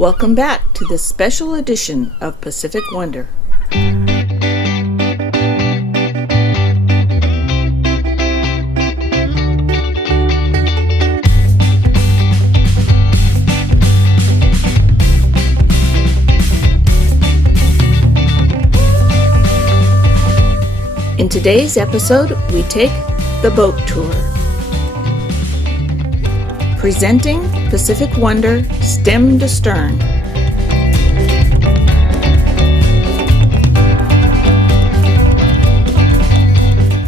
Welcome back to this special edition of Pacific Wonder. In today's episode, we take the boat tour. Presenting Pacific Wonder Stem to Stern.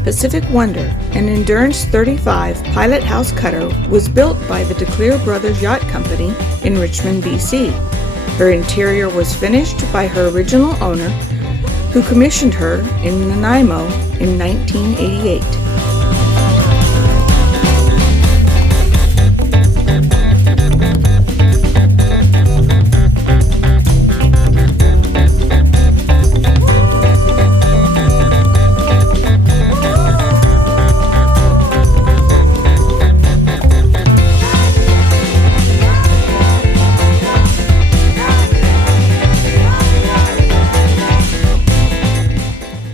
Pacific Wonder, an Endurance 35 pilot house cutter, was built by the Kleer Brothers Yacht Company in Richmond, BC. Her interior was finished by her original owner, who commissioned her in Nanaimo in 1988.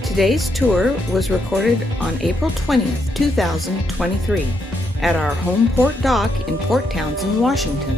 Today's tour was recorded on April 20th, 2023 at our home port dock in Port Townsend, Washington.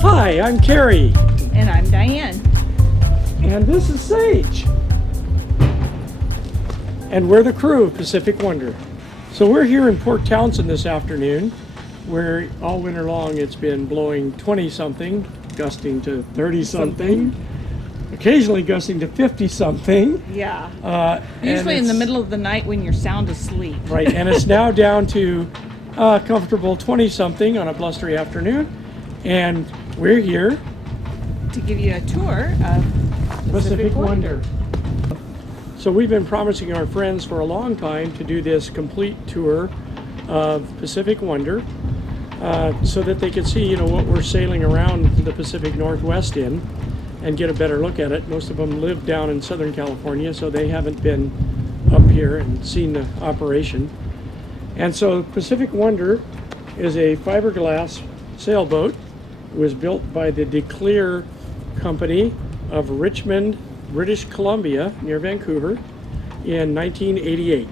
Hi, I'm Carrie. And I'm Diane. And this is Sage. And we're the crew of Pacific Wonder. So we're here in Port Townsend this afternoon, where all winter long it's been blowing 20-something, gusting to 30-something, occasionally gusting to 50-something. Yeah. Usually in the middle of the night when you're sound asleep. Right, and it's now down to comfortable 20-something on a blustery afternoon. And we're here to give you a tour of Pacific Wonder. So we've been promising our friends for a long time to do this complete tour of Pacific Wonder so that they could see, what we're sailing around the Pacific Northwest in and get a better look at it. Most of them live down in Southern California, so they haven't been up here and seen the operation. And so Pacific Wonder is a fiberglass sailboat. It was built by the Kleer Company of Richmond, British Columbia, near Vancouver, in 1988.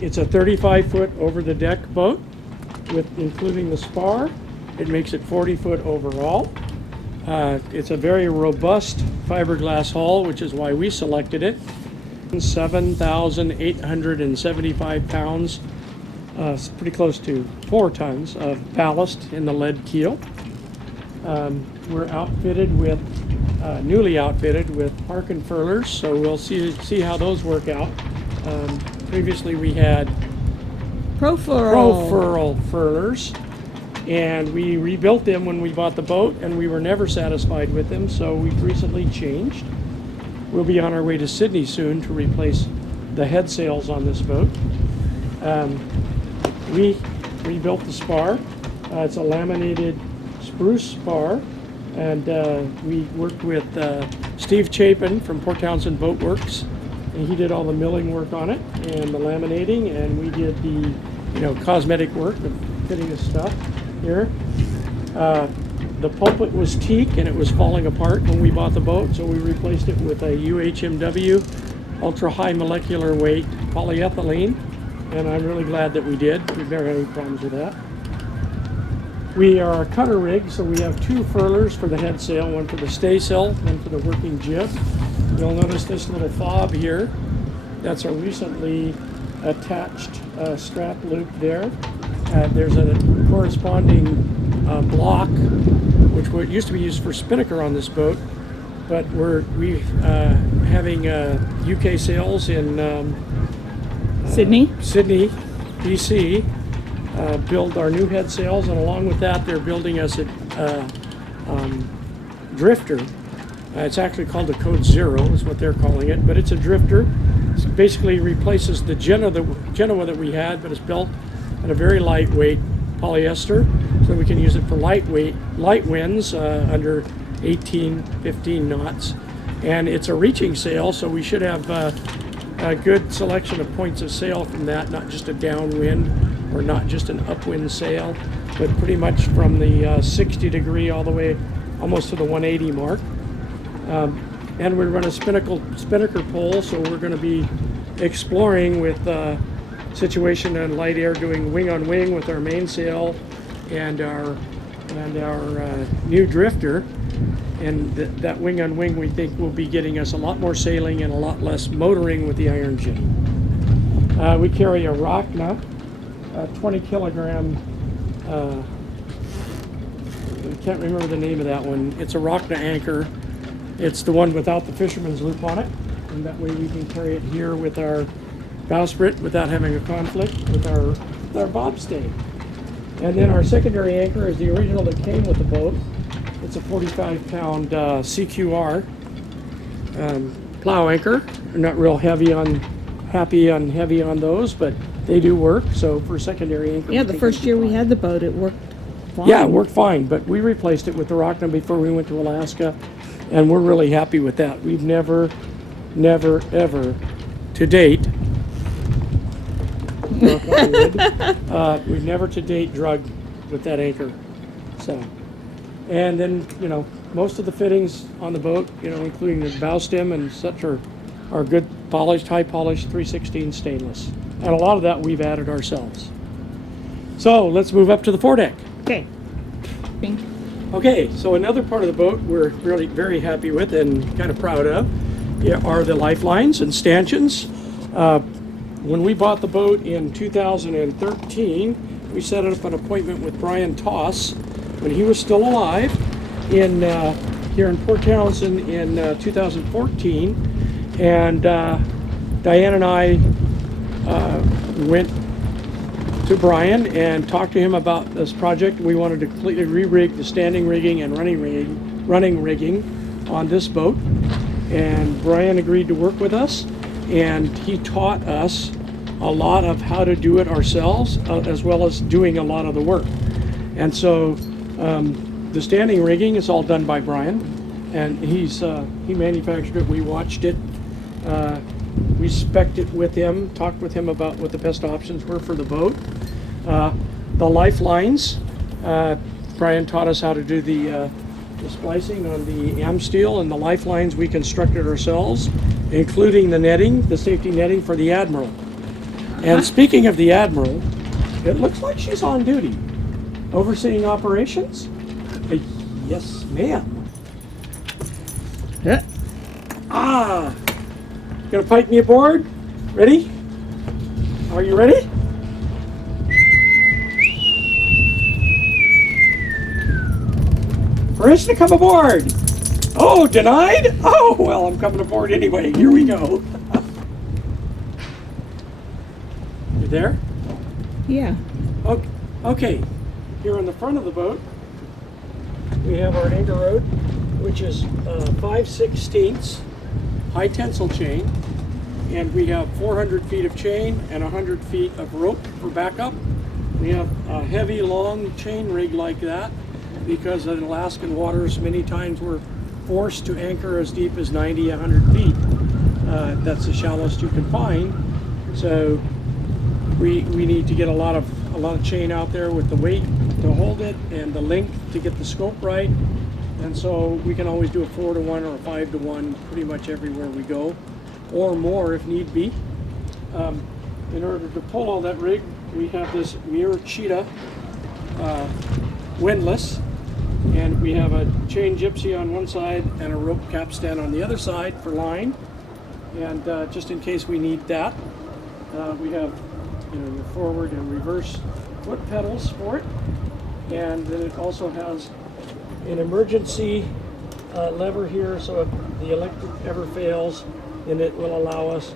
It's a 35-foot over-the-deck boat, including the spar. It makes it 40-foot overall. It's a very robust fiberglass hull, which is why we selected it. 7,875 pounds. It's pretty close to 4 tons of ballast in the lead keel. We're outfitted with, newly outfitted with Harken furlers, so we'll see how those work out. Previously we had Pro-furl furlers, and we rebuilt them when we bought the boat, and we were never satisfied with them, so we've recently changed. We'll be on our way to Sydney soon to replace the head sails on this boat. We rebuilt the spar. It's a laminated spruce spar, and we worked with Steve Chapin from Port Townsend Boat Works, and he did all the milling work on it and the laminating, and we did the cosmetic work of fitting the stuff here. The pulpit was teak and it was falling apart when we bought the boat, so we replaced it with a UHMW ultra high molecular weight polyethylene. And I'm really glad that we did. We've never had any problems with that. We are a cutter rig, so we have 2 furlers for the head sail, one for the staysail, one for the working jib. You'll notice this little fob here. That's a recently attached strap loop there. There's a corresponding block, which used to be used for spinnaker on this boat, but we're having UK sails in Sydney? Sydney, BC, build our new head sails, and along with that, they're building us a drifter. It's actually called the Code Zero, is what they're calling it, but it's a drifter. It basically replaces the Genoa that we had, but it's built in a very lightweight polyester, so we can use it for light winds under 18, 15 knots. And it's a reaching sail, so we should have a good selection of points of sail from that, not just a downwind or not just an upwind sail, but pretty much from the 60 degree all the way almost to the 180 mark. And we run a spinnaker pole, so we're going to be exploring with situation and light air, doing wing on wing with our mainsail and our new drifter. And that wing on wing, we think, will be getting us a lot more sailing and a lot less motoring with the iron jig. We carry a Rockna, a 20 kilogram. I can't remember the name of that one. It's a Rockna anchor. It's the one without the fisherman's loop on it, and that way we can carry it here with our bowsprit without having a conflict with our bobstay. And then our secondary anchor is the original that came with the boat. It's a 45-pound CQR plow anchor. They're not real heavy on those, but they do work. So for secondary anchor, Yeah, the first year we had the boat, it worked fine. Yeah, it worked fine, but we replaced it with the Rockna before we went to Alaska, and we're really happy with that. We've never, ever, to date, we've never to date drugged with that anchor. So, and then, you know, most of the fittings on the boat, you know, including the bow stem and such, are good polished, high polished 316 stainless. And a lot of that we've added ourselves. So let's move up to the foredeck. Okay. Pink. Okay, so another part of the boat we're really very happy with and kind of proud of are the lifelines and stanchions. When we bought the boat in 2013, we set up an appointment with Brian Toss when he was still alive here in Port Townsend in 2014, and Diane and I went to Brian and talked to him about this project. We wanted to completely re-rig the standing rigging and running rigging on this boat, and Brian agreed to work with us, and he taught us a lot of how to do it ourselves, as well as doing a lot of the work. And so the standing rigging is all done by Brian, and he manufactured it. We watched it, we spec'd it with him, talked with him about what the best options were for the boat. The lifelines, Brian taught us how to do the splicing on the am steel, and the lifelines we constructed ourselves, including the netting, the safety netting for the Admiral. And speaking of the Admiral, it looks like she's on duty. Overseeing operations? Yes, ma'am. Yeah. Gonna pipe me aboard? Ready? Are you ready? Permission to come aboard. Oh, denied? Oh, well, I'm coming aboard anyway. Here we go. You there? Yeah. Okay. Here on the front of the boat, we have our anchor rod, which is 5/16 high tensile chain, and we have 400 feet of chain and 100 feet of rope for backup. We have a heavy, long chain rig like that because in Alaskan waters, many times we're forced to anchor as deep as 90, 100 feet. That's the shallowest you can find. So we need to get a lot of chain out there with the weight to hold it and the length to get the scope right. And so we can always do a 4-to-1 or a 5-to-1 pretty much everywhere we go, or more if need be. In order to pull all that rig, we have this Mirror Cheetah windlass, and we have a chain gypsy on one side and a rope capstan on the other side for line. And just in case we need that, we have your forward and reverse foot pedals for it, and then it also has an emergency lever here, so if the electric ever fails, then it will allow us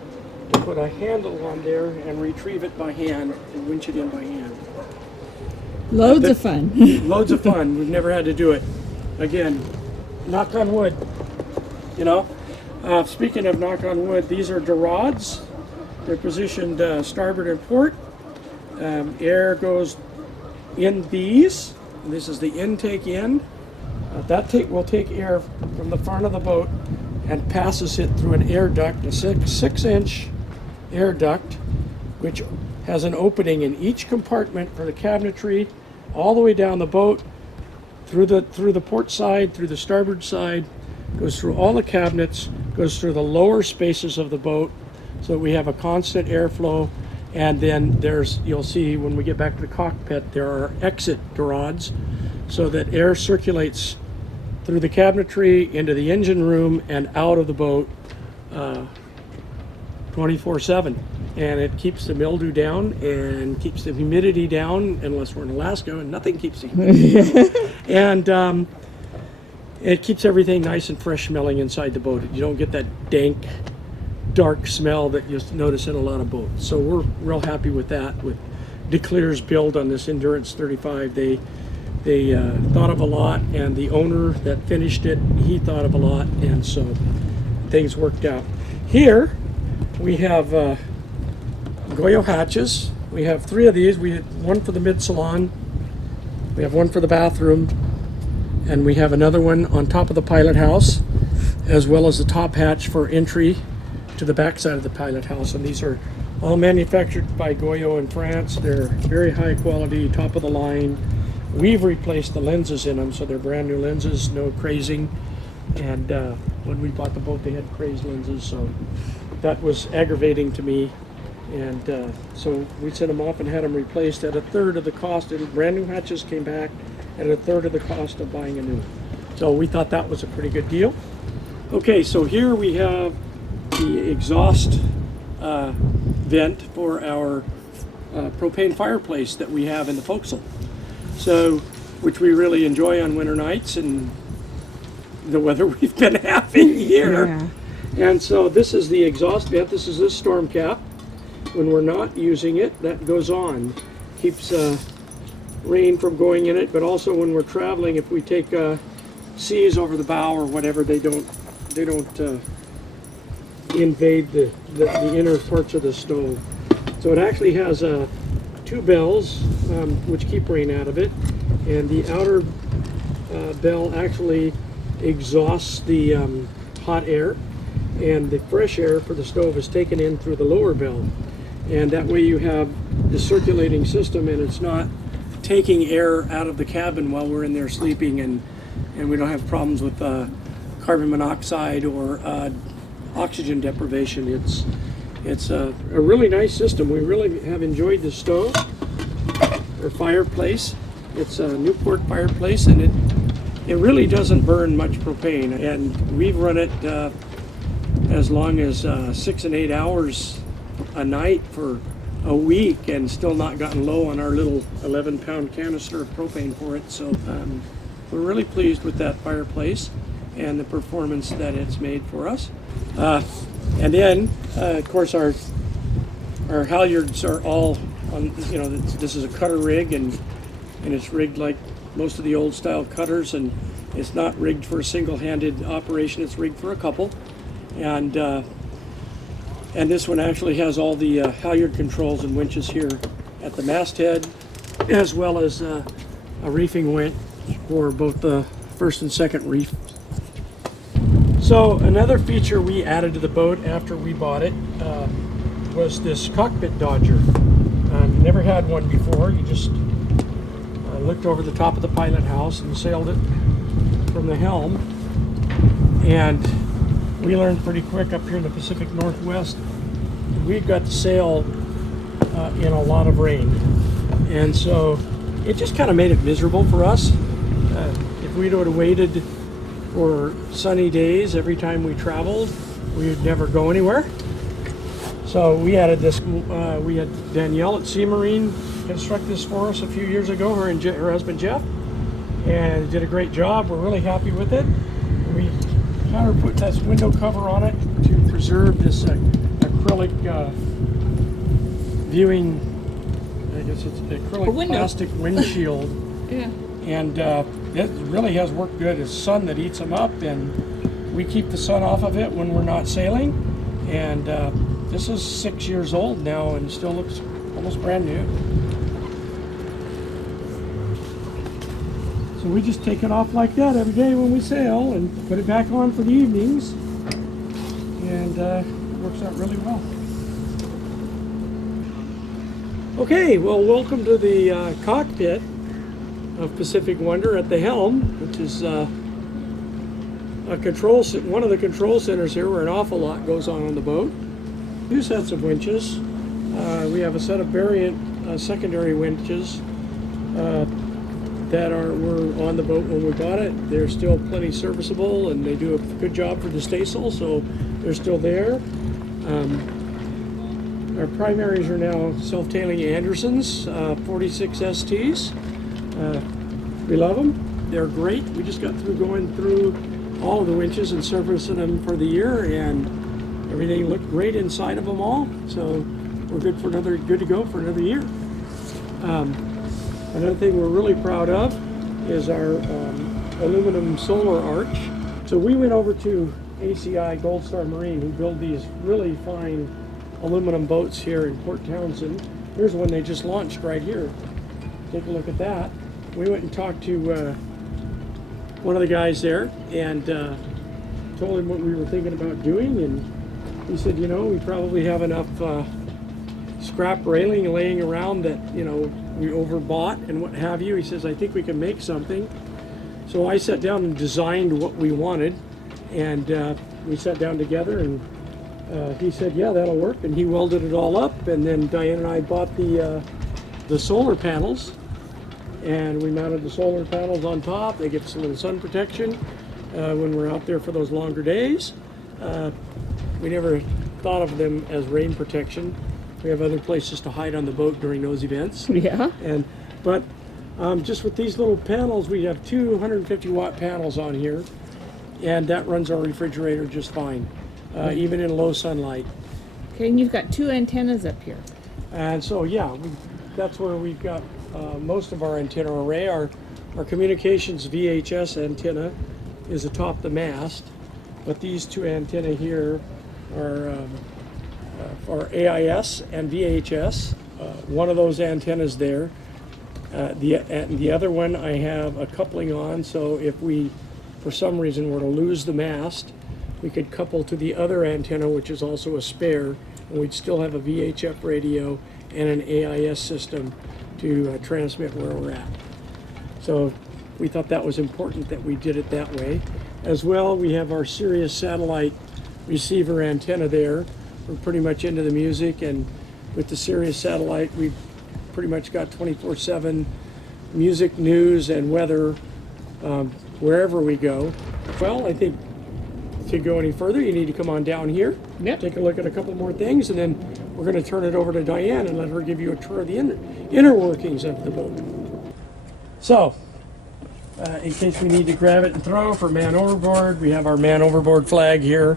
to put a handle on there and retrieve it by hand and winch it in by hand. Loads of fun. Loads of fun. We've never had to do it. Again, knock on wood. You know, speaking of knock on wood, these are rods. They're positioned starboard and port. Air goes in these. And this is the intake end. Will take air from the front of the boat and passes it through an air duct, a 6-inch air duct, which has an opening in each compartment for the cabinetry, all the way down the boat, through the port side, through the starboard side, goes through all the cabinets, goes through the lower spaces of the boat, so that we have a constant airflow. And then you'll see when we get back to the cockpit, there are exit rods, so that air circulates through the cabinetry, into the engine room, and out of the boat 24/7. And it keeps the mildew down and keeps the humidity down, unless we're in Alaska and nothing keeps the humidity down. And it keeps everything nice and fresh smelling inside the boat. You don't get that dank, dark smell that you notice in a lot of boats. So we're real happy with that. With Kleer's build on this Endurance 35, they thought of a lot, and the owner that finished it, he thought of a lot, and so things worked out. Here we have Goyo hatches. We have 3 of these. We have one for the mid-salon, we have one for the bathroom, and we have another one on top of the pilot house, as well as the top hatch for entry to the back side of the pilot house. And these are all manufactured by Goyo in France. They're very high quality, top of the line. We've replaced the lenses in them, so they're brand new lenses, no crazing. And when we bought the boat, they had crazed lenses, so that was aggravating to me. And so we sent them off and had them replaced at 1/3 of the cost. And brand new hatches came back at 1/3 of the cost of buying a new one. So we thought that was a pretty good deal. Okay, so here we have the exhaust vent for our propane fireplace that we have in the forecastle. So, which we really enjoy on winter nights and the weather we've been having here. Yeah. And so this is the exhaust vent. This is this storm cap. When we're not using it, that goes on. Keeps rain from going in it, but also when we're traveling, if we take seas over the bow or whatever, they don't invade the inner parts of the stove. So it actually has 2 bells which keep rain out of it, and the outer bell actually exhausts the hot air, and the fresh air for the stove is taken in through the lower bell. And that way you have the circulating system, and it's not taking air out of the cabin while we're in there sleeping, and we don't have problems with carbon monoxide or oxygen deprivation. It's a really nice system. We really have enjoyed the stove or fireplace. It's a Newport fireplace, and it really doesn't burn much propane, and we've run it as long as 6 and 8 hours a night for a week, and still not gotten low on our little 11-pound canister of propane for it. So we're really pleased with that fireplace and the performance that it's made for us. And then, of course, our halyards are all on. You know, this is a cutter rig, and it's rigged like most of the old style cutters, and it's not rigged for a single-handed operation. It's rigged for a couple, and this one actually has all the halyard controls and winches here at the masthead, as well as a reefing winch for both the first and second reef. So another feature we added to the boat after we bought it was this cockpit dodger. Never had one before. You just looked over the top of the pilot house and sailed it from the helm. And we learned pretty quick up here in the Pacific Northwest, we've got to sail in a lot of rain. And so it just kind of made it miserable for us. If we would have waited for sunny days every time we traveled, we would never go anywhere. So we added this, we had Danielle at Sea Marine construct this for us a few years ago, her and her husband Jeff, and did a great job. We're really happy with it. We Put that window cover on it to preserve this acrylic viewing, I guess it's acrylic plastic windshield. Yeah. And it really has worked good. It's sun that eats them up, and we keep the sun off of it when we're not sailing. And this is 6 years old now and still looks almost brand new. So we just take it off like that every day when we sail and put it back on for the evenings. And it works out really well. Okay, well, welcome to the cockpit of Pacific Wonder at the helm, which is one of the control centers here where an awful lot goes on the boat. Two sets of winches. We have a set of variant secondary winches that were on the boat when we bought it. They're still plenty serviceable and they do a good job for the staysail, so they're still there. Our primaries are now self-tailing Andersons, 46 STs. We love them. They're great. We just got through going through all of the winches and servicing them for the year, and everything looked great inside of them all. So we're good to go for another year. Another thing we're really proud of is our aluminum solar arch. So we went over to ACI Gold Star Marine, who build these really fine aluminum boats here in Port Townsend. Here's one they just launched right here. Take a look at that. We went and talked to one of the guys there and told him what we were thinking about doing, and he said, you know, we probably have enough scrap railing laying around that, you know, we overbought and what have you. He says, I think we can make something. So I sat down and designed what we wanted, and we sat down together, and he said, yeah, that'll work, and he welded it all up, and then Diane and I bought the solar panels, and we mounted the solar panels on top. They give us a little sun protection when we're out there for those longer days. We never thought of them as rain protection. We have other places to hide on the boat during those events. Yeah. But just with these little panels, we have 250 watt panels on here, and that runs our refrigerator just fine, even in low sunlight. Okay, and you've got two antennas up here. And so, yeah, that's where we've got most of our antenna array. Our communications VHS antenna is atop the mast, but these two antennae here are for AIS and VHS. One of those antennas there. The other one I have a coupling on, so if we, for some reason, were to lose the mast, we could couple to the other antenna, which is also a spare, and we'd still have a VHF radio and an AIS system to transmit where we're at. So we thought that was important that we did it that way. As well, we have our Sirius satellite receiver antenna there. We're pretty much into the music, and with the Sirius satellite, we've pretty much got 24/7 music, news, and weather wherever we go. Well, I think to go any further, you need to come on down here, take a look at a couple more things, and then we're going to turn it over to Diane and let her give you a tour of the inner workings of the boat. So, in case we need to grab it and throw for man overboard, we have our man overboard flag here,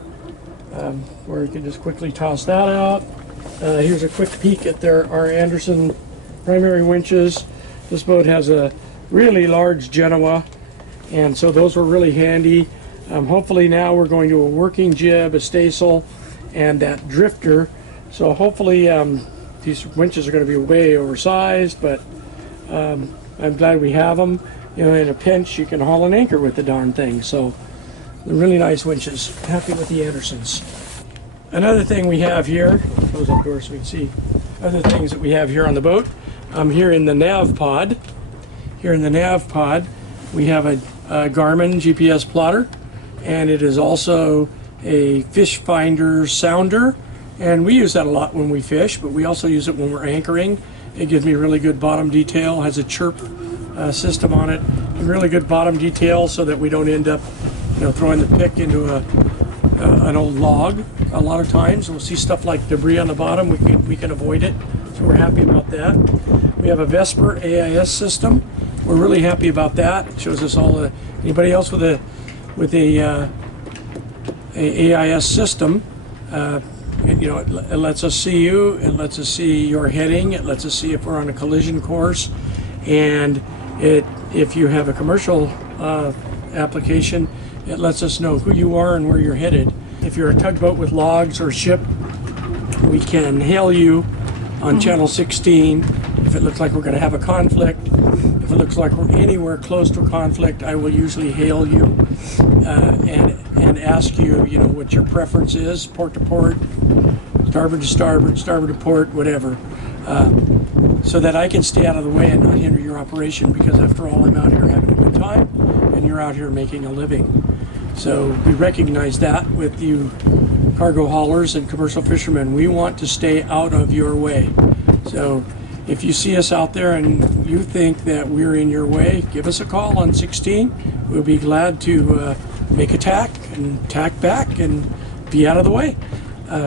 where you can just quickly toss that out. Here's a quick peek at our Anderson primary winches. This boat has a really large Genoa, and so those were really handy. Hopefully now we're going to a working jib, a staysail, and that drifter. So hopefully these winches are going to be way oversized, but I'm glad we have them. You know, in a pinch, you can haul an anchor with the darn thing. So they're really nice winches. Happy with the Andersons. Another thing we have here, close that door so we can see other things that we have here on the boat. Here in the nav pod. Here in the nav pod, we have a Garmin GPS plotter, and it is also a fish finder sounder, and we use that a lot when we fish, but we also use it when we're anchoring. It gives me really good bottom detail, has a chirp system on it, and really good bottom detail so that we don't end up, you know, throwing the pick into an old log. A lot of times we'll see stuff like debris on the bottom, we can avoid it, so we're happy about that. We have a Vesper AIS system. We're really happy about that. It shows us all anybody else with a a AIS system. It lets us see you, it lets us see your heading, it lets us see if we're on a collision course, and if you have a commercial application, it lets us know who you are and where you're headed. If you're a tugboat with logs or ship, we can hail you on channel 16. If it looks like we're going to have a conflict, if it looks like we're anywhere close to a conflict, I will usually hail you and ask you, what your preference is, port to port, starboard to starboard, starboard to port, whatever, so that I can stay out of the way and not hinder your operation, because after all, I'm out here having a good time and you're out here making a living. So we recognize that with you cargo haulers and commercial fishermen. We want to stay out of your way. So if you see us out there and you think that we're in your way, give us a call on 16. We'll be glad to make a tack and tack back and be out of the way.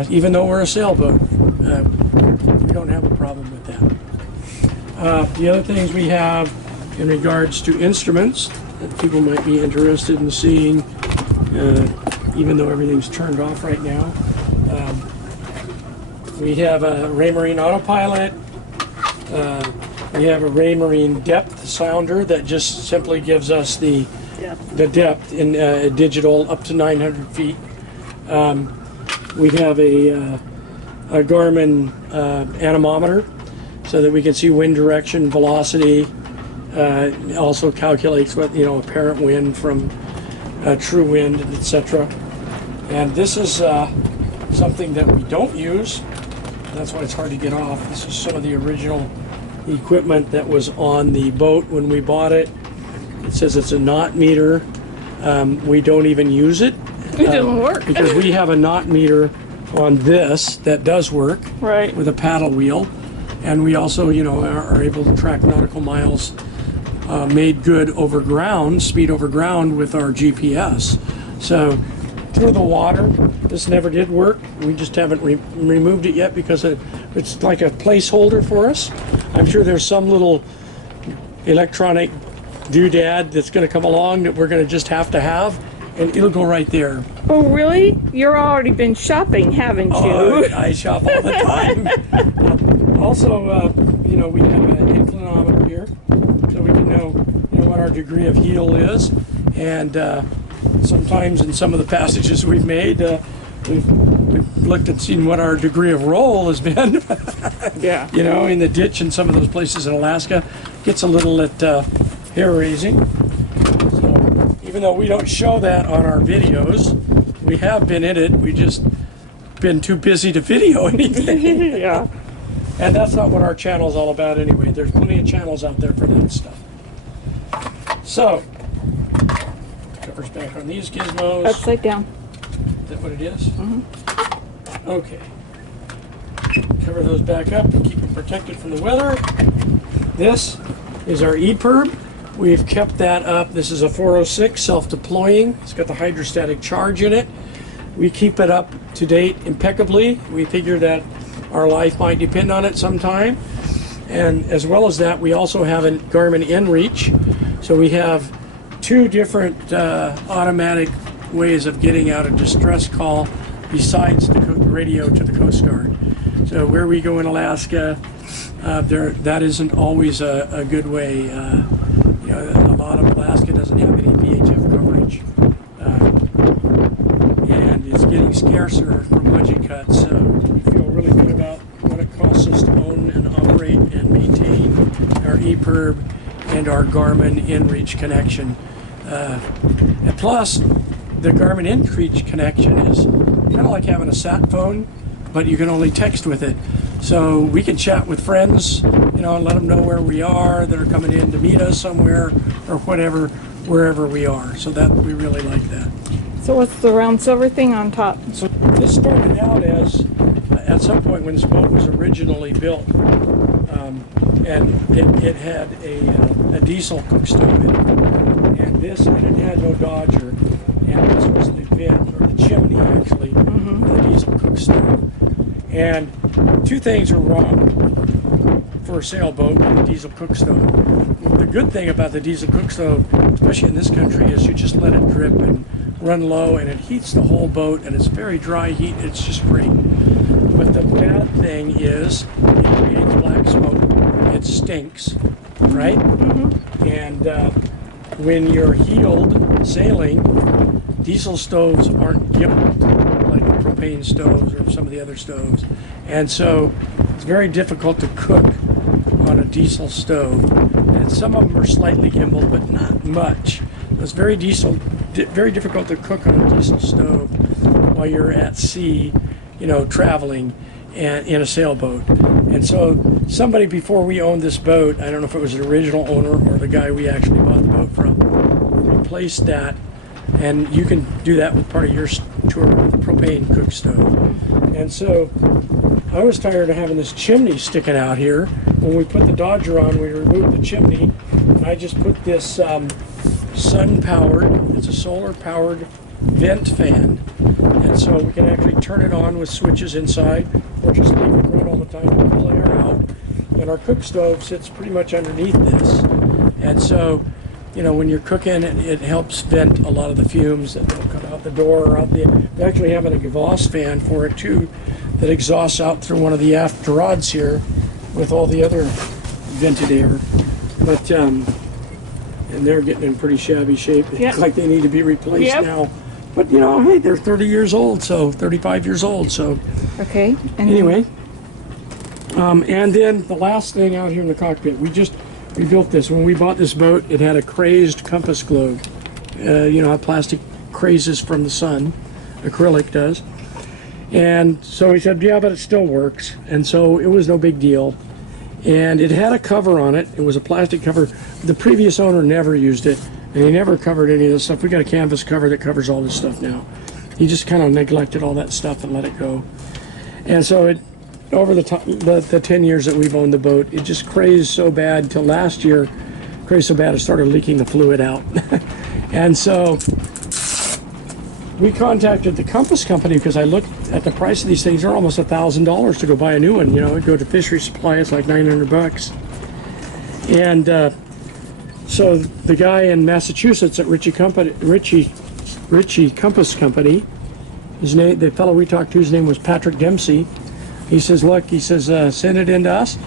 Even though we're a sailboat, we don't have a problem with that. The other things we have in regards to instruments that people might be interested in seeing, even though everything's turned off right now. We have a Raymarine autopilot. We have a Raymarine depth sounder that just simply gives us the depth in digital up to 900 feet. We have a Garmin anemometer so that we can see wind direction, velocity. It also calculates what apparent wind from true wind, etc. And this is something that we don't use. That's why it's hard to get off. This is some of the original equipment that was on the boat when we bought it. It says it's a knot meter. We don't even use it. It didn't work. Because we have a knot meter on this that does work, Right. with a paddle wheel. And we also, are able to track nautical miles made good over ground, speed over ground with our GPS. So through the water, this never did work. We just haven't removed it yet because it's like a placeholder for us. I'm sure there's some little electronic doodad that's going to come along that we're going to just have, and it'll go right there. Oh, really? You've already been shopping, haven't you? Oh, I shop all the time. Also, we have an inclinometer here, so we can know, what our degree of heel is. And sometimes in some of the passages we've made, we've looked and seen what our degree of roll has been. Yeah. In the ditch in some of those places in Alaska, gets a little hair raising. So even though we don't show that on our videos, we have been in it. We just been too busy to video anything. Yeah. And that's not what our channel is all about anyway. There's plenty of channels out there for that stuff. So, covers back on these gizmos. Upside down. Is that what it is? Mm-hmm. Okay. Cover those back up and keep them protected from the weather. This is our EPIRB. We've kept that up. This is a 406 self-deploying. It's got the hydrostatic charge in it. We keep it up to date impeccably. We figure that our life might depend on it sometime. And as well as that, we also have a Garmin inReach. So we have two different automatic ways of getting out a distress call besides the radio to the Coast Guard. So where we go in Alaska, that isn't always a good way. A lot of Alaska doesn't have any VHF coverage. And it's getting scarcer for budget cuts. So we feel really good about what it costs us to own and operate and maintain our EPIRB and our Garmin inReach connection. And plus, the Garmin inReach connection is kind of like having a sat phone, but you can only text with it. So we can chat with friends, and let them know where we are, that are coming in to meet us somewhere or whatever, wherever we are. So that we really like that. So what's the round silver thing on top? So this started out as, at some point when this boat was originally built, and it had a diesel cook stove in it, and it had no Dodger, and this was the vent, or the chimney actually, of the diesel cook stove. And two things are wrong for a sailboat with a diesel cook stove. The good thing about the diesel cook stove, especially in this country, is you just let it drip and run low, and it heats the whole boat, and it's very dry heat. It's just great. But the bad thing is it creates black smoke. It stinks, right? And when you're heeled sailing, diesel stoves aren't gimbaled like propane stoves or some of the other stoves. And so it's very difficult to cook on a diesel stove. And some of them are slightly gimbaled, but not much. It's very difficult to cook on a diesel stove while you're at sea, you know, traveling and in a sailboat. And so somebody before we owned this boat, I don't know if it was the original owner or the guy we actually bought the boat from, replaced that. And you can do that with part of your propane cook stove. And so I was tired of having this chimney sticking out here. When we put the Dodger on, we removed the chimney, and I just put this sun-powered, it's a solar-powered vent fan. And so we can actually turn it on with switches inside, or just leave it run all the time to pull air out. And our cook stove sits pretty much underneath this. And so, you know, when you're cooking, it helps vent a lot of the fumes that will come out the door or out the... We actually have an exhaust fan for it too, that exhausts out through one of the aft rods here with all the other vented air. But, and they're getting in pretty shabby shape. They look like they need to be replaced now. But, you know, hey, they're 30 years old, so 35 years old, so... Okay. And anyway, and then the last thing out here in the cockpit, we built this. When we bought this boat, it had a crazed compass globe. You know how plastic crazes from the sun, acrylic does. And so he said, yeah, but it still works. And so it was no big deal. And it had a cover on it. It was a plastic cover. The previous owner never used it, and he never covered any of this stuff. We got a canvas cover that covers all this stuff now. He just kind of neglected all that stuff and let it go. And so it, over the 10 years that we've owned the boat, it just crazed so bad until last year, crazed so bad it started leaking the fluid out. And so we contacted the compass company because I looked at the price of these things. They're almost $1,000 to go buy a new one. You know, go to Fishery Supply, it's like $900. And so the guy in Massachusetts at Ritchie Compass Company, his name, the fellow we talked to, his name was Patrick Dempsey. He says, look, he says, send it in to us.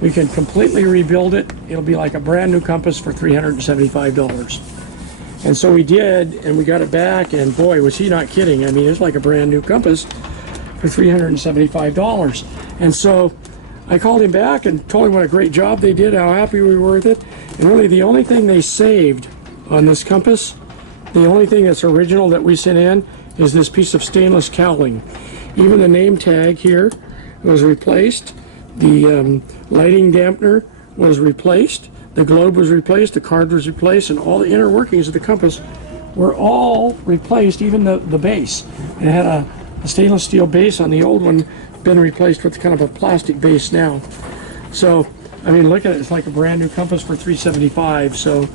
We can completely rebuild it. It'll be like a brand new compass for $375. And so we did, and we got it back, and boy, was he not kidding. I mean, it's like a brand new compass for $375. And so I called him back and told him what a great job they did, how happy we were with it. And really the only thing they saved on this compass, the only thing that's original that we sent in, is this piece of stainless cowling. Even the name tag here was replaced. The lighting dampener was replaced. The globe was replaced, the card was replaced, and all the inner workings of the compass were all replaced, even the base. It had a stainless steel base on the old one, been replaced with kind of a plastic base now. So, I mean, look at it, it's like a brand new compass for $375. So,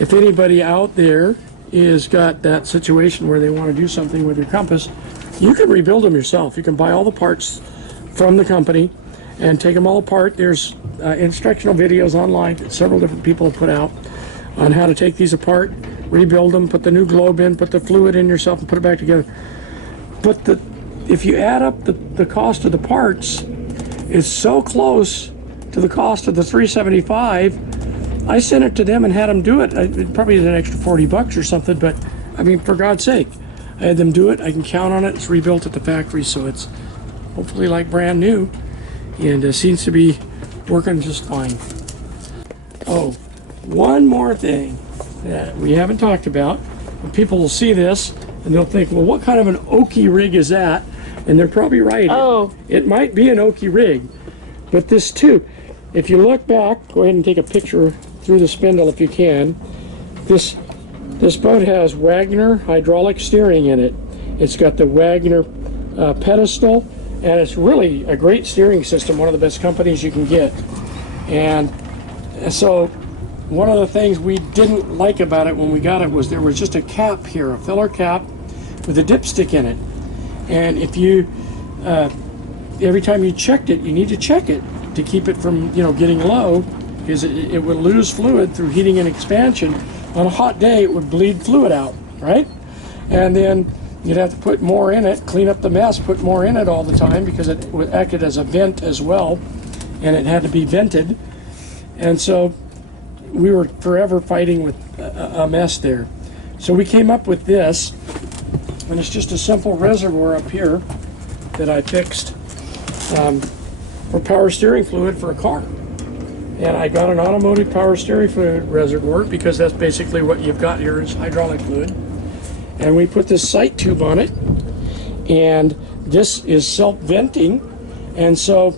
if anybody out there is got that situation where they want to do something with your compass, you can rebuild them yourself. You can buy all the parts from the company and take them all apart. There's instructional videos online that several different people have put out on how to take these apart, rebuild them, put the new globe in, put the fluid in yourself, and put it back together. But if you add up the cost of the parts, it's so close to the cost of the $375. I sent it to them and had them do it. It probably is an extra $40 or something, but I mean, for God's sake, I had them do it. I can count on it. It's rebuilt at the factory, so it's hopefully like brand new, and seems to be working just fine. Oh, one more thing that we haven't talked about. People will see this and they'll think, well, what kind of an oaky rig is that? And they're probably right. Oh. It might be an oaky rig, but this too, if you look back, go ahead and take a picture through the spindle if you can. This boat has Wagner hydraulic steering in it. It's got the Wagner pedestal, and it's really a great steering system, one of the best companies you can get. And so one of the things we didn't like about it when we got it was there was just a cap here, a filler cap with a dipstick in it. And if you, every time you checked it, you need to check it to keep it from, you know, getting low, because it would lose fluid through heating and expansion. On a hot day, it would bleed fluid out, right? And then you'd have to put more in it, clean up the mess, put more in it all the time because it acted as a vent as well, and it had to be vented. And so we were forever fighting with a mess there. So we came up with this, and it's just a simple reservoir up here that I fixed for power steering fluid for a car. And I got an automotive power steering fluid reservoir because that's basically what you've got here is hydraulic fluid. And we put this sight tube on it, and this is self-venting, and so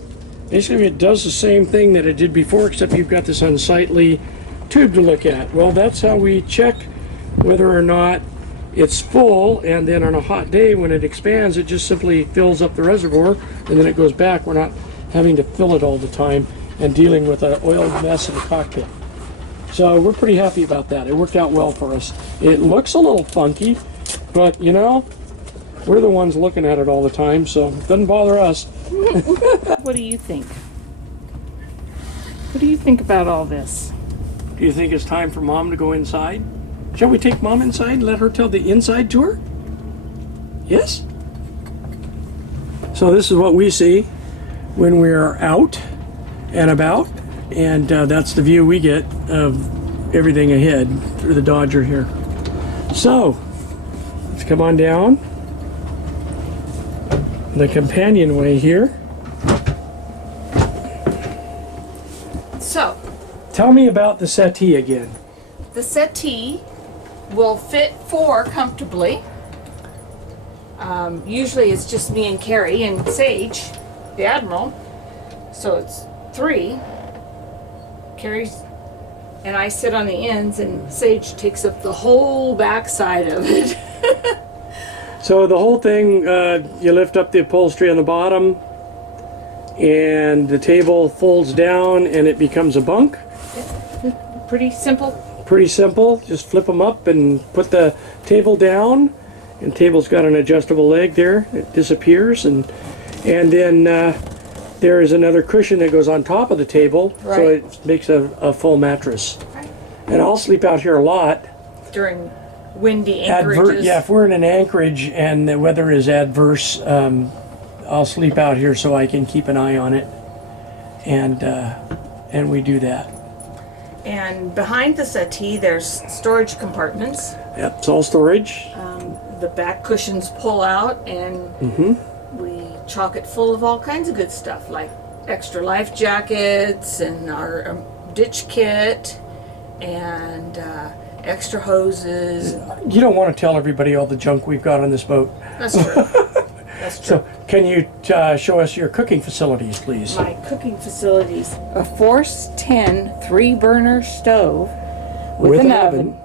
basically it does the same thing that it did before, except you've got this unsightly tube to look at. Well, that's how we check whether or not it's full, and then on a hot day when it expands, it just simply fills up the reservoir, and then it goes back. We're not having to fill it all the time and dealing with an oiled mess in the cockpit. So we're pretty happy about that. It worked out well for us. It looks a little funky, but you know, we're the ones looking at it all the time, so it doesn't bother us. What do you think? What do you think about all this? Do you think it's time for Mom to go inside? Shall we take Mom inside and let her tell the inside tour? Yes? So this is what we see when we're out and about, and that's the view we get of everything ahead through the Dodger here. So let's come on down the companionway here. So, Tell me about the settee again. the settee will fit four comfortably. Usually it's just me and Carrie and Sage, the Admiral. So it's three. Carrie's and I sit on the ends, and Sage takes up the whole back side of it. So the whole thing, you lift up the upholstery on the bottom, and the table folds down and it becomes a bunk. Pretty simple. Pretty simple. Just flip them up and put the table down. And the table's got an adjustable leg there. It disappears, and then there is another cushion that goes on top of the table, so Right. it makes a full mattress. Right. And I'll sleep out here a lot. During windy anchorages. Yeah, if we're in an anchorage and the weather is adverse, I'll sleep out here so I can keep an eye on it, and we do that. And behind the settee, there's storage compartments. Yep, it's all storage. The back cushions pull out, and we chock it full of all kinds of good stuff, like extra life jackets and our ditch kit and extra hoses. You don't want to tell everybody all the junk we've got on this boat. That's true. That's true. So, can you show us your cooking facilities, please? My cooking facilities: a Force 10 3-burner stove with an oven.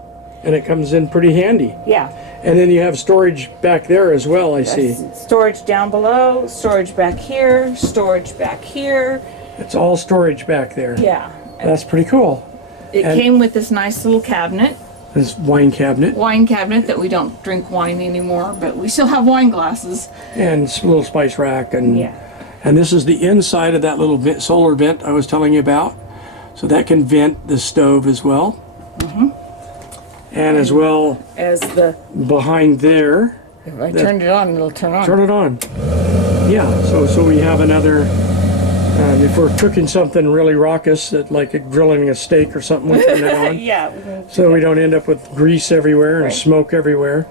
And it comes in pretty handy. Yeah. And then you have storage back there as well, I see. Storage down below, storage back here, storage back here. It's all storage back there. Yeah. That's pretty cool. It And- came with this nice little cabinet, This wine cabinet wine cabinet that we don't drink wine anymore, but we still have wine glasses. and a little spice rack. And Yeah. and this is the inside of that little solar vent I was telling you about. So that can vent the stove as well. And as well As the, behind there. if I turned it on, it'll turn on. Turn it on. Yeah, so we have another, if we're cooking something really raucous, that like grilling a steak or something, we turn it on. Yeah. So we don't end up with grease everywhere and Right. smoke everywhere.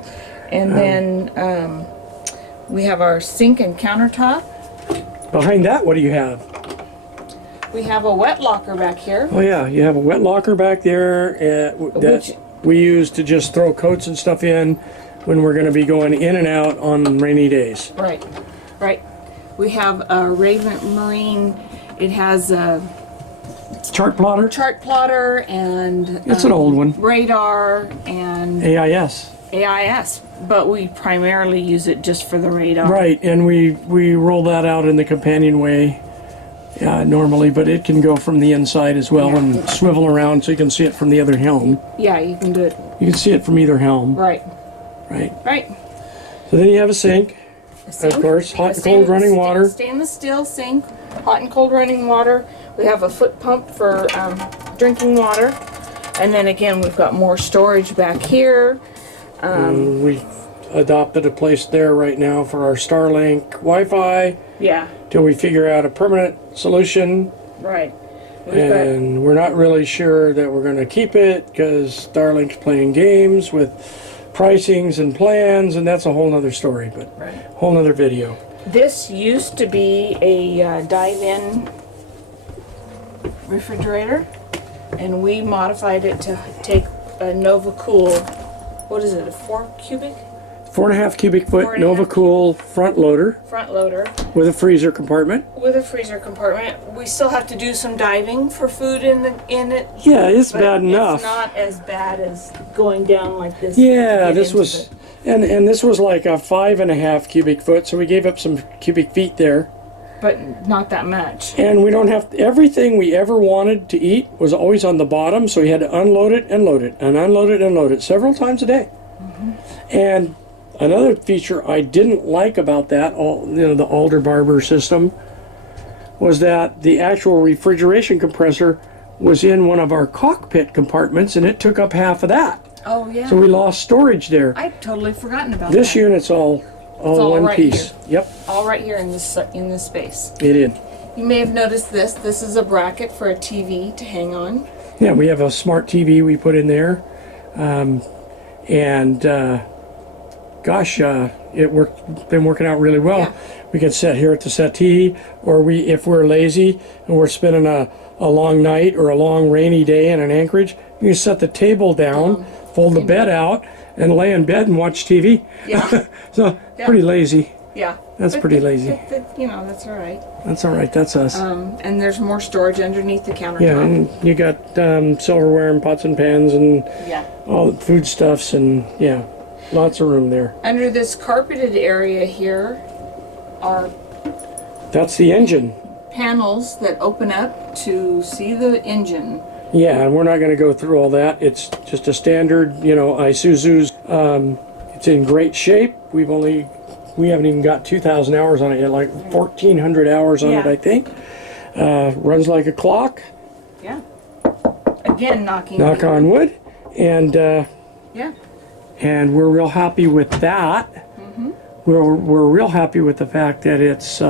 And then we have our sink and countertop. Behind that, what do you have? We have a wet locker back here. Oh yeah, you have a wet locker back there that Which- we use to just throw coats and stuff in when we're going to be going in and out on rainy days. Right, right. We have a Raven Marine. It has a Chart plotter? chart plotter and It's an old one. radar and AIS. AIS, but we primarily use it just for the radar. Right, and we roll that out in the companionway normally, but it can go from the inside as well and swivel around so you can see it from the other helm. Yeah, you can do it. You can see it from either helm. Right, Right. right. So then you have a sink, A sink, of course, hot a and cold running water. Stainless steel sink, hot and cold running water. We have a foot pump for drinking water. And then again, we've got more storage back here. We adopted a place there right now for our Starlink Wi-Fi Yeah, till we figure out a permanent solution. right. And we're not really sure that we're going to keep it because Starlink's playing games with pricings and plans, and that's a whole nother story, but whole nother video. This used to be a dive-in refrigerator, and we modified it to take a Nova Cool. What is it? A 4 cubic 4.5 cubic foot 4.5 Nova Cool front loader front loader with a freezer compartment. with a freezer compartment. We still have to do some diving for food in it. Yeah, it's But bad enough. It's not as bad as going down like this. Yeah, to get this into was, and this was like a 5.5 cubic foot, so we gave up some cubic feet there. but not that much. And we don't have, everything we ever wanted to eat was always on the bottom, so we had to unload it and load it, and unload it and load it several times a day. And another feature I didn't like about that, the Alder Barber system, was that the actual refrigeration compressor was in one of our cockpit compartments, and it took up half of that. Oh yeah. So we lost storage there. I'd totally forgotten about This that. unit's all all one right piece. here. Yep, All right here in this space. it is. You may have noticed this. This is a bracket for a TV to hang on. Yeah, we have a smart TV we put in there, gosh, it worked. Been working out really well. Yeah. We can sit here at the settee, or if we're lazy and we're spending a long night or a long rainy day in an anchorage, you can set the table down, fold the bed out, and lay in bed and watch TV. Yeah. So Yeah. pretty lazy. Yeah. That's pretty lazy. That's all right. That's all right. That's us. And there's more storage underneath the countertop. Yeah, and you got silverware and pots and pans and Yeah. all the foodstuffs, and yeah, lots of room there. Under this carpeted area here are That's the engine. panels that open up to see the engine. Yeah, and we're not going to go through all that. It's just a standard, Isuzu's. It's in great shape. We haven't even got 2,000 hours on it yet, like 1,400 hours on it, Yeah. I think. Runs like a clock. Yeah. Again, knocking Knock on wood, and Yeah. and we're real happy with that. We're real happy with the fact that it's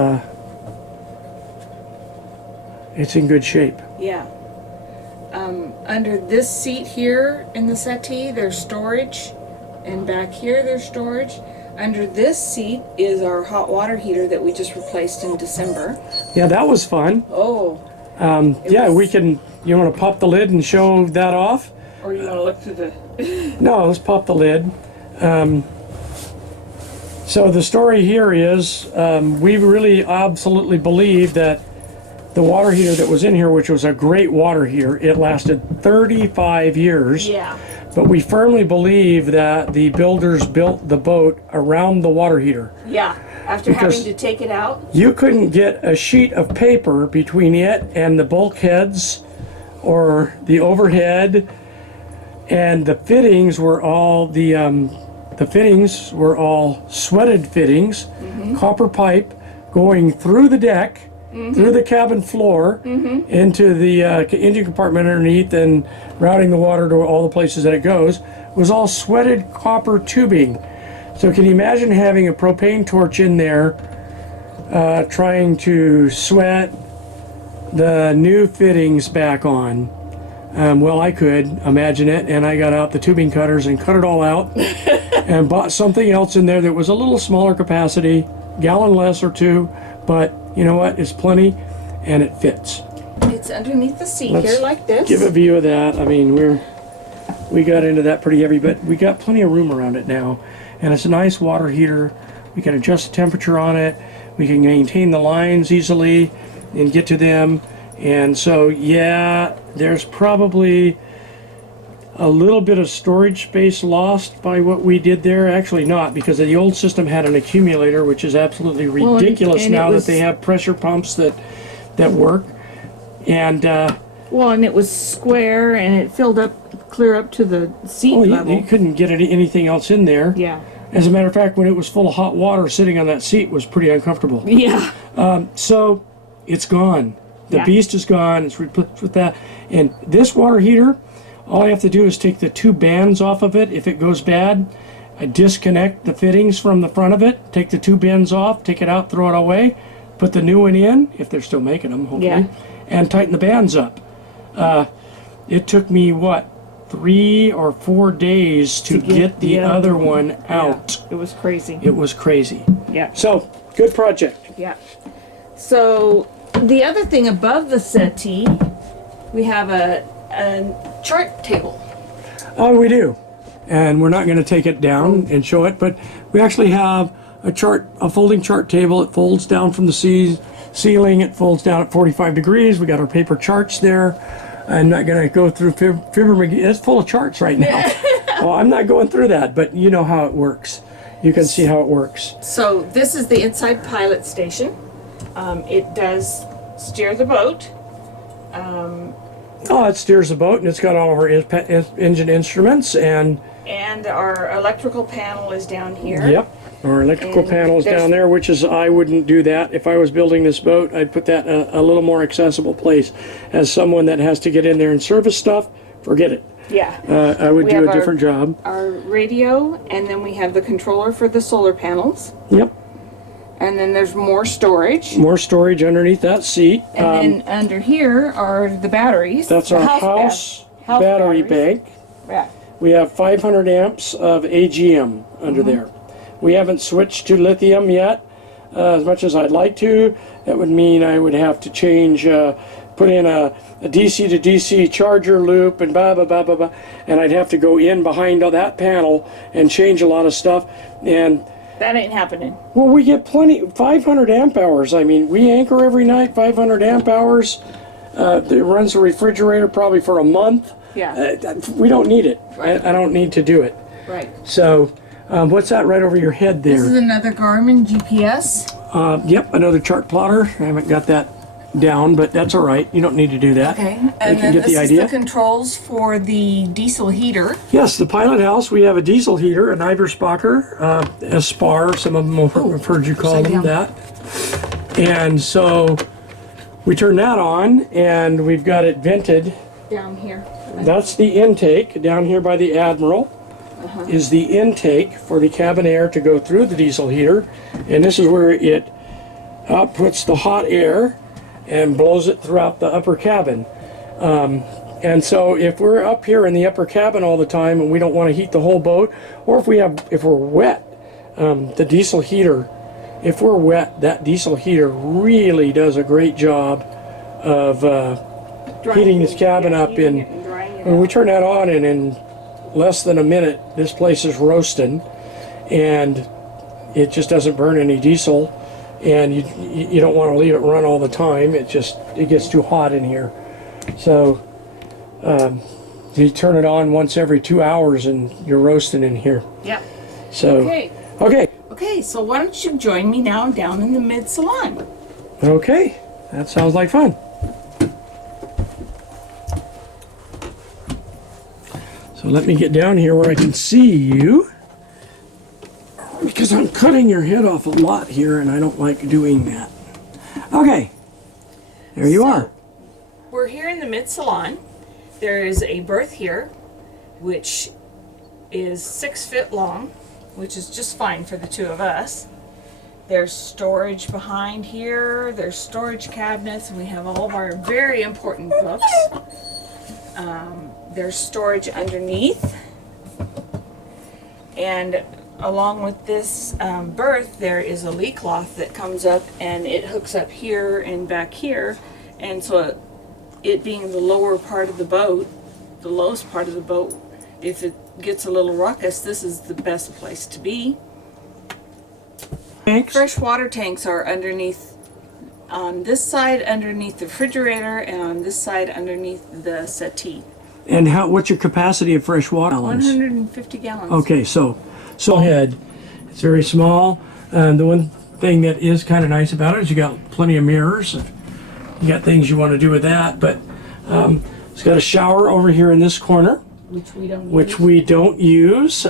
in good shape. Yeah. Under this seat here in the settee, there's storage, and back here there's storage. Under this seat is our hot water heater that we just replaced in December. Yeah, that was fun. Oh, Yeah, we can. You want to pop the lid and show that off? or you want to look through the... No, let's pop the lid. So the story here is we really absolutely believe that the water heater that was in here, which was a great water heater, it lasted 35 years. Yeah. But we firmly believe that the builders built the boat around the water heater. Yeah. After Because- having to take it out. You couldn't get a sheet of paper between it and the bulkheads or the overhead, and the fittings were all sweated fittings, copper pipe going through the deck, through the cabin floor, into the engine compartment underneath, and routing the water to all the places that it goes. It was all sweated copper tubing. So can you imagine having a propane torch in there trying to sweat the new fittings back on? Well, I could imagine it, and I got out the tubing cutters and cut it all out and bought something else in there that was a little smaller capacity, gallon less or two, but you know what? It's plenty, and it fits. It's underneath the seat Let's here like this. Give a view of that. I mean, we got into that pretty heavy, but we got plenty of room around it now, and it's a nice water heater. We can adjust the temperature on it. We can maintain the lines easily and get to them. And so, yeah, there's probably a little bit of storage space lost by what we did there. Actually not, because the old system had an accumulator, which is absolutely ridiculous and it now was- that they have pressure pumps that work. And Well, and it was square, and it filled up clear up to the seat level. you couldn't get anything else in there. Yeah. As a matter of fact, when it was full of hot water, sitting on that seat was pretty uncomfortable. Yeah. So it's gone. The Yeah. beast is gone. It's replaced with that. And this water heater, all I have to do is take the two bands off of it if it goes bad. I disconnect the fittings from the front of it, take the 2 bins off, take it out, throw it away, put the new one in, if they're still making them, hopefully, Yeah. and tighten the bands up. It took me, what, 3 or 4 days to get the other one out. Yeah, it was crazy. It was crazy. Yeah. So, good project. Yeah. So the other thing above the settee, we have a chart table. Oh, we do. And we're not going to take it down and show it, but we actually have a folding chart table. It folds down from the ceiling. It folds down at 45 degrees. We got our paper charts there. I'm not going to go through fibreglass. It's full of charts right now. Well, I'm not going through that, but you know how it works. You can see how it works. So this is the inside pilot station. It does steer the boat. Oh, it steers the boat, and it's got all of our engine instruments, and our electrical panel is down here. yep, our electrical And panel is there's- down there, which is, I wouldn't do that. If I was building this boat, I'd put that in a little more accessible place. As someone that has to get in there and service stuff, forget it. Yeah. I would We do have a our- different job. Our radio, and then we have the controller for the solar panels. Yep, And then there's more storage. more storage underneath that seat. And then under here are the batteries. That's the our house battery batteries. bank. Yeah. We have 500 amps of AGM under there. We haven't switched to lithium yet, as much as I'd like to. That would mean I would have to change, put in a DC to DC charger loop and blah, blah, blah, blah, blah. And I'd have to go in behind that panel and change a lot of stuff. And, That ain't happening. well, we get plenty, 500 amp hours. I mean, we anchor every night, 500 amp hours. It runs the refrigerator probably for a month. Yeah. We don't need it. I don't need to do it. Right. So, what's that right over your head This is there? another Garmin GPS. Yep, another chart plotter. I haven't got that down, but that's all right. You don't need to do that. Okay. You And can then get this the is idea. the controls for the diesel heater. Yes, the pilot house, we have a diesel heater, an Iverspacher, a spar, some of them have heard you call them upside that. And so we turn that on, and we've got it vented. Down here. That's the intake down here by the Admiral. Is the intake for the cabin air to go through the diesel heater, and this is where it outputs the hot air and blows it throughout the upper cabin. And so if we're up here in the upper cabin all the time and we don't want to heat the whole boat, or if we're wet, the diesel heater, if we're wet, that diesel heater really does a great job of heating this cabin up in. When we turn that on, and in less than a minute, this place is roasting, and it just doesn't burn any diesel, and you don't want to leave it run all the time. It gets too hot in here. So you turn it on once every 2 hours, and you're roasting in here. Yeah. So Okay. Okay, so why don't you join me now down in the mid salon? Okay, that sounds like fun. So let me get down here where I can see you, because I'm cutting your head off a lot here, and I don't like doing that. Okay, there you are. We're here in the mid salon. There is a berth here, which is 6 feet long, which is just fine for the two of us. There's storage behind here. There's storage cabinets, and we have all of our very important books. There's storage underneath, and along with this berth, there is a lee cloth that comes up, and it hooks up here and back here, and so it being the lower part of the boat, the lowest part of the boat, if it gets a little ruckus, this is the best place to be. Thanks. Fresh water tanks are underneath, on this side underneath the refrigerator, and on this side underneath the settee. And what's your capacity of fresh water? 150 gallons. Okay, so head, it's very small. And the one thing that is kind of nice about it is you got plenty of mirrors. You got things you want to do with that, but it's got a shower over here in this corner, Which we don't which use. we don't use.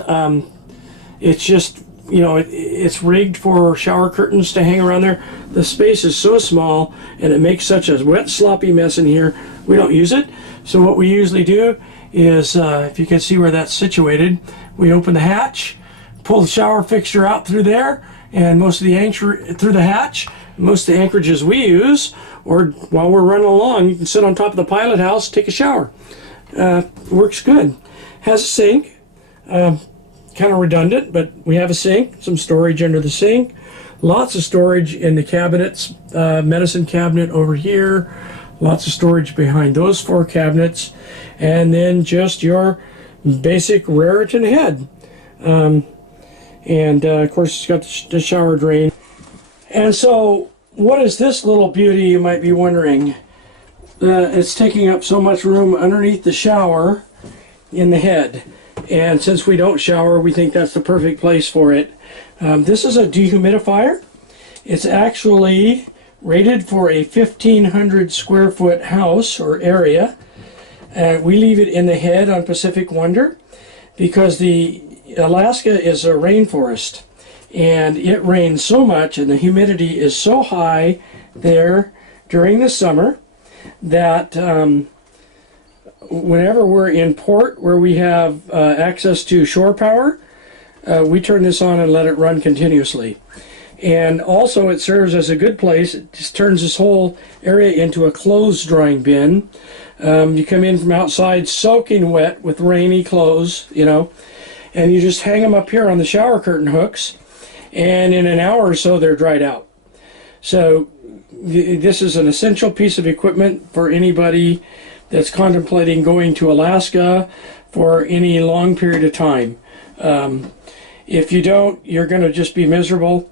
It's just, it's rigged for shower curtains to hang around there. The space is so small, and it makes such a wet, sloppy mess in here, we don't use it. So what we usually do is, if you can see where that's situated, we open the hatch, pull the shower fixture out through there, and most of the anchor through the hatch. Most of the anchorages we use, or while we're running along, you can sit on top of the pilot house, take a shower. Works good. Has a sink, kind of redundant, but we have a sink, some storage under the sink, lots of storage in the cabinets, medicine cabinet over here, lots of storage behind those 4 cabinets, and then just your basic Raritan head. Of course, it's got the shower drain. And so, what is this little beauty, you might be wondering? It's taking up so much room underneath the shower in the head. And since we don't shower, we think that's the perfect place for it. This is a dehumidifier. It's actually rated for a 1,500 square foot house or area. We leave it in the head on Pacific Wonder because the Alaska is a rainforest. And it rains so much and the humidity is so high there during the summer that whenever we're in port where we have access to shore power, we turn this on and let it run continuously. And also it serves as a good place. It just turns this whole area into a clothes drying bin. You come in from outside soaking wet with rainy clothes, you know, and you just hang them up here on the shower curtain hooks. And in an hour or so, they're dried out. So this is an essential piece of equipment for anybody that's contemplating going to Alaska for any long period of time. If you don't, you're going to just be miserable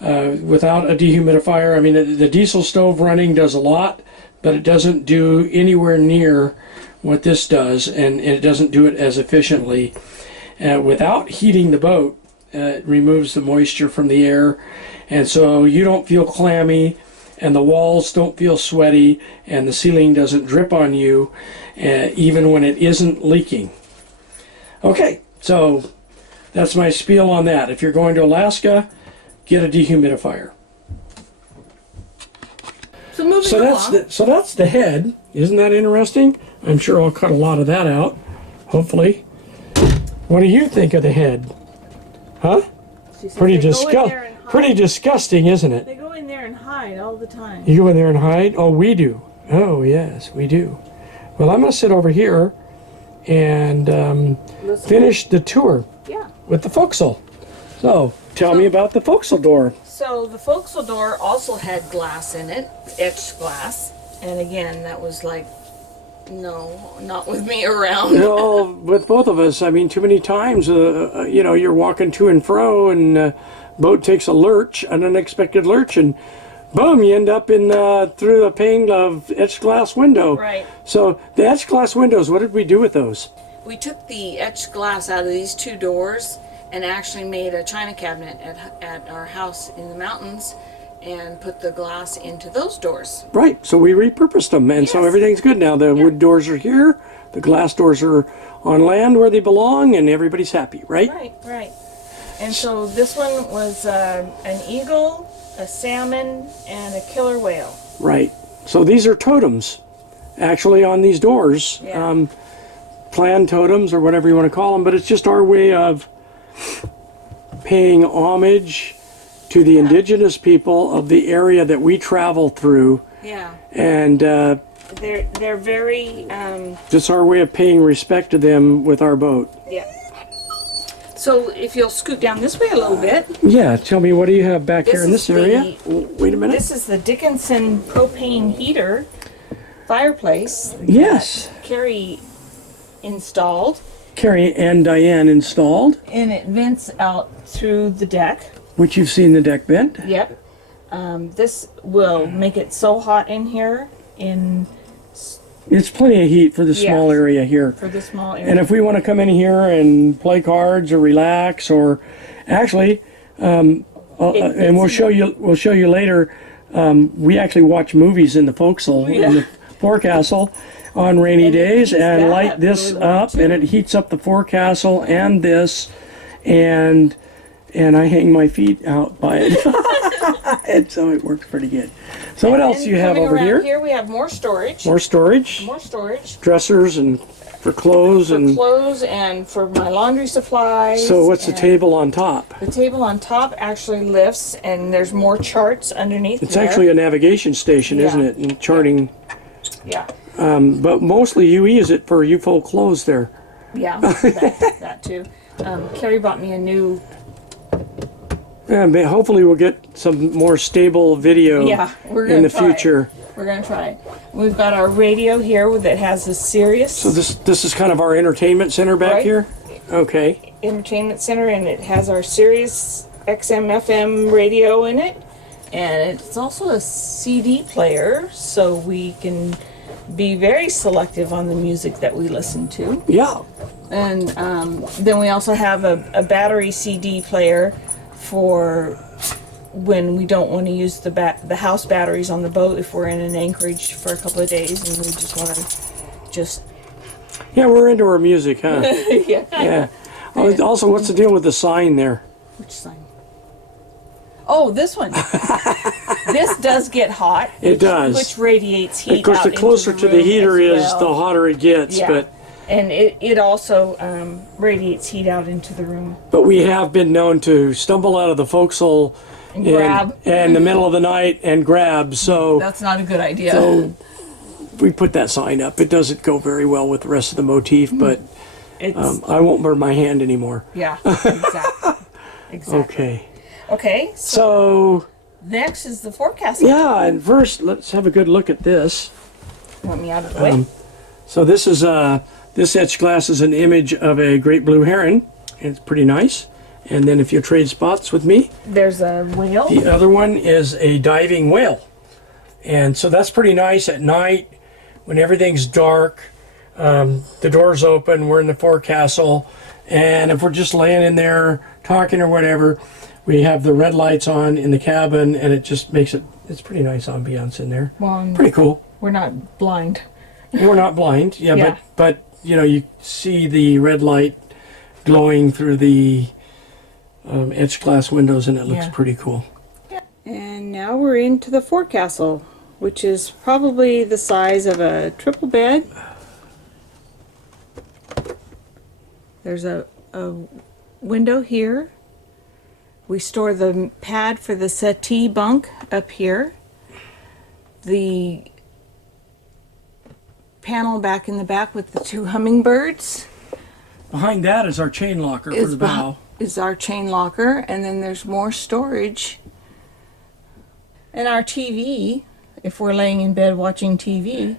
without a dehumidifier. I mean, the diesel stove running does a lot, but it doesn't do anywhere near what this does, and it doesn't do it as efficiently. Without heating the boat, it removes the moisture from the air, and so you don't feel clammy, and the walls don't feel sweaty, and the ceiling doesn't drip on you, even when it isn't leaking. Okay, so that's my spiel on that. If you're going to Alaska, get a dehumidifier. So moving along. So that's the head. Isn't that interesting? I'm sure I'll cut a lot of that out, hopefully. What do you think of the head? Huh? Pretty disgusting, isn't it? They go in there and hide all the time. You go in there and hide? Oh, we do. Oh, yes, we do. Well, I'm going to sit over here and finish the tour with the forecastle. So, tell me about the forecastle door. So, the forecastle door also had glass in it, etched glass. And again, that was like, no, not with me around. No, with both of us. I mean, too many times, you know, you're walking to and fro and boat takes a lurch, an unexpected lurch, and boom, you end up in through the pane of etched glass window. Right. So the etched glass windows, what did we do with those? We took the etched glass out of these 2 doors and actually made a china cabinet at our house in the mountains and put the glass into those doors. Right, so we repurposed them, and so everything's good now. The wood doors are here, the glass doors are on land where they belong, and everybody's happy, right? Right. And so this one was an eagle, a salmon, and a killer whale. Right. So these are totems, actually, on these doors. Yeah. Planned totems, or whatever you want to call them, but it's just our way of paying homage to the indigenous people of the area that we travel through. Yeah. And they're very just our way of paying respect to them with our boat. yeah. So if you'll scoot down this way a little bit. Yeah, tell me, what do you have back here in this area? Wait a minute. This is the Dickinson propane heater fireplace. Yes. Carrie installed. Carrie and Diane installed. And it vents out through the deck. Which you've seen the deck vent. Yep. This will make it so hot in here It's plenty of heat for the small area here. For the small area. And if we want to come in here and play cards or relax, or actually, and we'll show you later. We actually watch movies in the forecastle, in the forecastle, on rainy days, and light this up, and it heats up the forecastle and this, and and I hang my feet out by it. And so it works pretty good. So what else do you have over here? Here we have more storage. More storage. More storage. Dressers and for clothes For clothes and for my laundry supplies. So what's the table on top? The table on top actually lifts, and there's more charts underneath. It's actually a navigation station, isn't it? And charting. Yeah. But mostly you use it for you fold clothes there. Yeah, that too. Carrie bought me a new. Yeah, hopefully we'll get some more stable video in the future. We're gonna try it. We've got our radio here that has a Sirius. So this is kind of our entertainment center back here? Okay. Entertainment center, and it has our Sirius XM FM radio in it. And it's also a CD player, so we can be very selective on the music that we listen to. Yeah. And then we also have a battery CD player for when we don't want to use the house batteries on the boat if we're in an anchorage for a couple of days and we just want to Yeah, we're into our music, huh? Yeah. Also, what's the deal with the sign there? Which sign? Oh, this one. This does get hot. It does. Which radiates heat. Of course, the closer to the heater is, the hotter it gets. Yeah. But and it also radiates heat out into the room. But we have been known to stumble out of the forecastle And grab. in the middle of the night and grab. So That's not a good idea. So we put that sign up. It doesn't go very well with the rest of the motif, but I won't burn my hand anymore. Yeah, exactly. Okay. So next is the forecastle. Yeah, and first let's have a good look at this. Want me out of the way? So this is this etched glass is an image of a great blue heron. It's pretty nice. And then if you trade spots with me, there's a whale. The other one is a diving whale. And so that's pretty nice at night when everything's dark. The door's open, we're in the forecastle, and if we're just laying in there talking or whatever, we have the red lights on in the cabin, and it just makes it's pretty nice ambiance in there. Well, pretty cool. We're not blind. We're not blind, but you know, you see the red light glowing through the etched glass windows, and it looks pretty cool. And now we're into the forecastle, which is probably the size of a triple bed. There's a window here. We store the pad for the settee bunk up here. The panel back in the back with the two hummingbirds. Behind that is our chain locker for the bow. Is our chain locker, and then there's more storage. And our TV, if we're laying in bed watching TV,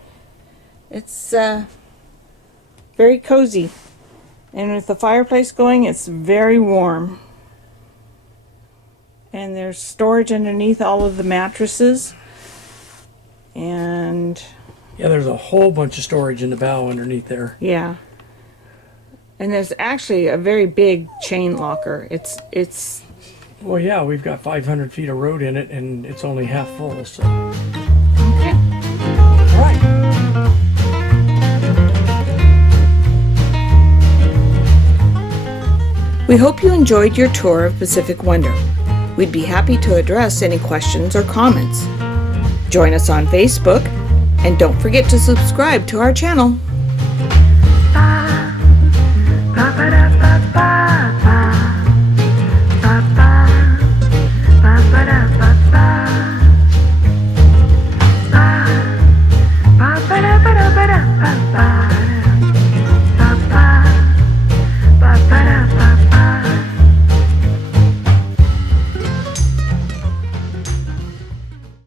it's very cozy. And with the fireplace going, it's very warm. And there's storage underneath all of the mattresses. And yeah, there's a whole bunch of storage in the bow underneath there. Yeah. And there's actually a very big chain locker. It's Well, yeah, we've got 500 feet of road in it, and it's only half full, so. Okay. All right. We hope you enjoyed your tour of Pacific Wonder. We'd be happy to address any questions or comments. Join us on Facebook, and don't forget to subscribe to our channel.